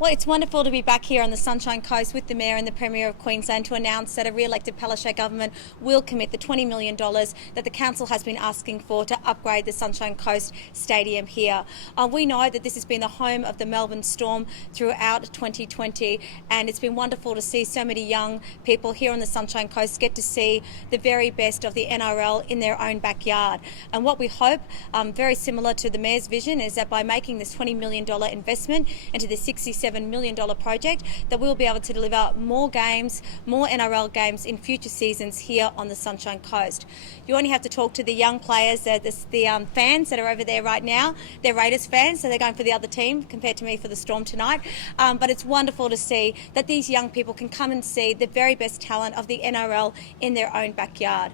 Well, it's wonderful to be back here on the Sunshine Coast with the Mayor and the Premier of Queensland to announce that a re-elected Palaszczuk government will commit the $20 million that the Council has been asking for to upgrade the Sunshine Coast Stadium here. We know that this has been the home of the Melbourne Storm throughout 2020, and it's been wonderful to see so many young people here on the Sunshine Coast get to see the very best of the NRL in their own backyard. And what we hope, very similar to the Mayor's vision, is that by making this $20 million investment into the $67 million project, that we'll be able to deliver more games, more NRL games in future seasons here on the Sunshine Coast. You only have to talk to the young players, the fans that are over there right now. They're Raiders fans, so they're going for the other team compared to me for the Storm tonight. But it's wonderful to see that these young people can come and see the very best talent of the NRL in their own backyard.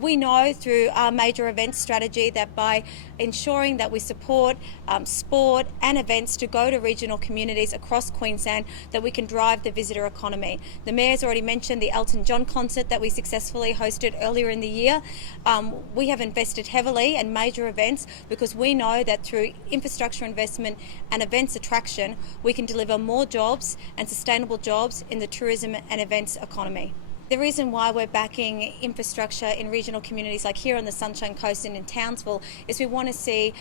We know through our major events strategy that by ensuring that we support sport and events to go to regional communities across Queensland, that we can drive the visitor economy. The Mayor's already mentioned the Elton John concert that we successfully hosted earlier in the year. We have invested heavily in major events because we know that through infrastructure investment and events attraction, we can deliver more jobs and sustainable jobs in the tourism and events economy. The reason why we're backing infrastructure in regional communities like here on the Sunshine Coast and in Townsville is we want to see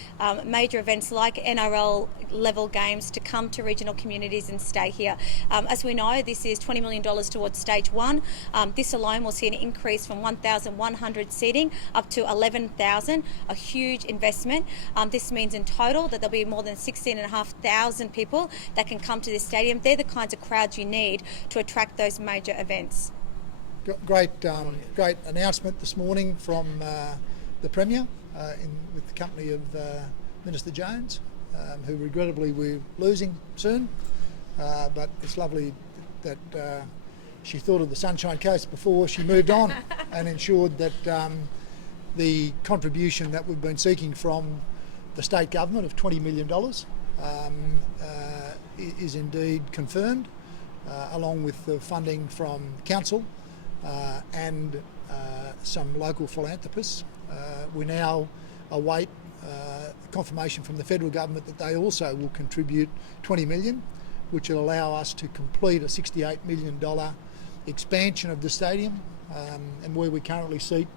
major events like NRL level games to come to regional communities and stay here. As we know, this is $20 million towards stage one. This alone will see an increase from 1,100 seating up to 11,000, a huge investment. This means in total that there'll be more than 16,500 people that can come to this stadium. They're the kinds of crowds you need to attract those major events. Great announcement this morning from the Premier with the company of Minister Jones, who regrettably we're losing soon. But it's lovely that she thought of the Sunshine Coast before she moved on and ensured that the contribution that we've been seeking from the state government of $20 million is indeed confirmed, along with the funding from Council and some local philanthropists. We now await confirmation from the federal government that they also will contribute $20 million, which will allow us to complete a $68 million expansion of the stadium, and where we currently seat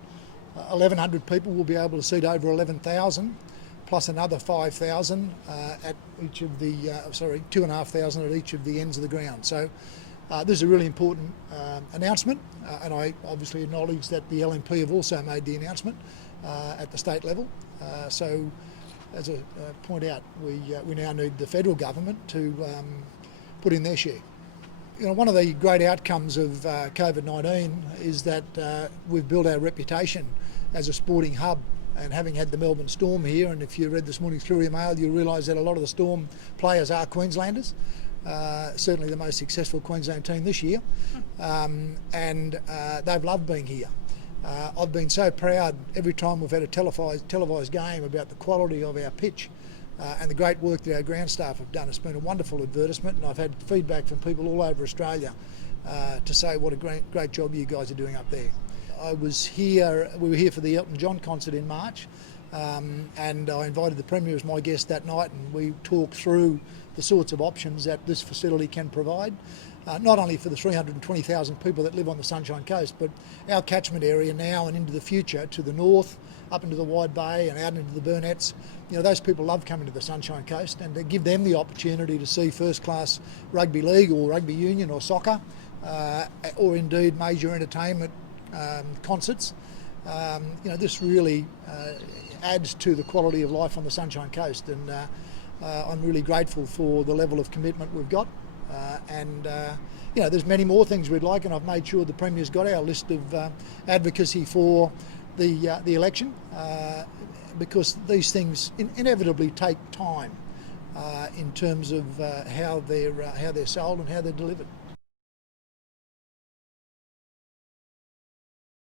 1,100 people, we'll be able to seat over 11,000 plus another 5,000 at each of the 2,500 at each of the ends of the ground. So this is a really important announcement, and I obviously acknowledge that the LNP have also made the announcement at the state level. So, as I point out, we now need the federal government to put in their share. You know, one of the great outcomes of COVID-19 is that we've built our reputation as a sporting hub. And having had the Melbourne Storm here, and if you read this morning's Courier Mail, you'll realise that a lot of the Storm players are Queenslanders. Certainly the most successful Queensland team this year, and they've loved being here. I've been so proud every time we've had a televised game about the quality of our pitch and the great work that our ground staff have done. It's been a wonderful advertisement, and I've had feedback from people all over Australia to say what a great job you guys are doing up there. We were here for the Elton John concert in March, and I invited the Premier as my guest that night, and we talked through the sorts of options that this facility can provide, not only for the 320,000 people that live on the Sunshine Coast, but our catchment area now and into the future to the north, up into the Wide Bay and out into the Burnett's. You know, those people love coming to the Sunshine Coast, and to give them the opportunity to see first-class rugby league or rugby union or soccer, or indeed major entertainment concerts. You know, this really adds to the quality of life on the Sunshine Coast, and I'm really grateful for the level of commitment we've got. You know, there's many more things we'd like, and I've made sure the Premier's got our list of advocacy for the election, because these things inevitably take time in terms of how they're sold and how they're delivered.